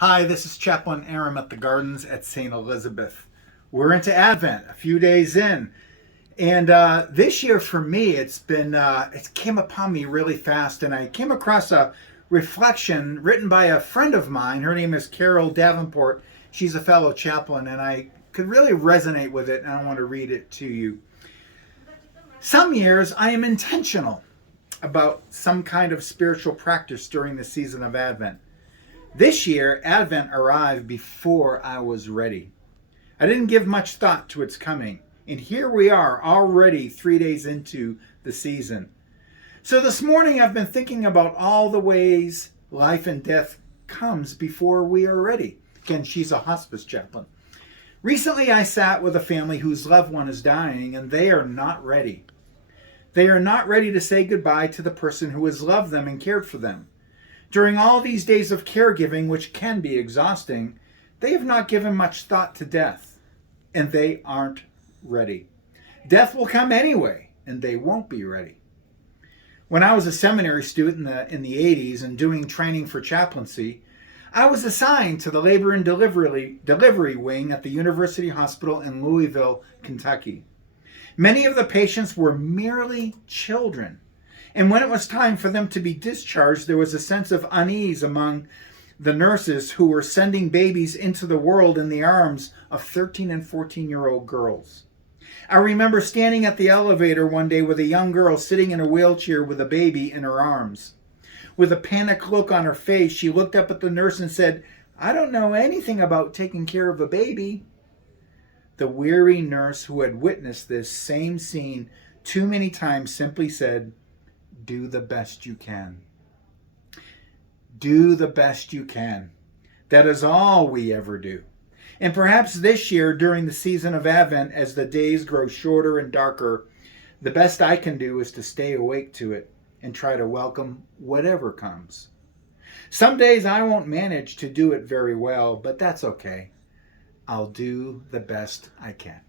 Hi, this is Chaplain Aram at the Gardens at St. Elizabeth. We're into Advent, a few days in. And this year for me, it came upon me really fast. And I came across a reflection written by a friend of mine. Her name is Carol Davenport. She's a fellow chaplain, and I could really resonate with it, and I want to read it to you. Some years I am intentional about some kind of spiritual practice during the season of Advent. This year, Advent arrived before I was ready. I didn't give much thought to its coming, and here we are already 3 days into the season. So this morning I've been thinking about all the ways life and death comes before we are ready. Again, she's a hospice chaplain. Recently I sat with a family whose loved one is dying, and they are not ready. They are not ready to say goodbye to the person who has loved them and cared for them. During all these days of caregiving, which can be exhausting, they have not given much thought to death, and they aren't ready. Death will come anyway, and they won't be ready. When I was a seminary student in the 80s and doing training for chaplaincy, I was assigned to the labor and delivery wing at the University Hospital in Louisville, Kentucky. Many of the patients were merely children. And when it was time for them to be discharged, there was a sense of unease among the nurses who were sending babies into the world in the arms of 13 and 14-year-old girls. I remember standing at the elevator one day with a young girl sitting in a wheelchair with a baby in her arms. With a panicked look on her face, she looked up at the nurse and said, "I don't know anything about taking care of a baby." The weary nurse who had witnessed this same scene too many times simply said, "Do the best you can." Do the best you can. That is all we ever do. And perhaps this year, during the season of Advent, as the days grow shorter and darker, the best I can do is to stay awake to it and try to welcome whatever comes. Some days I won't manage to do it very well, but that's okay. I'll do the best I can.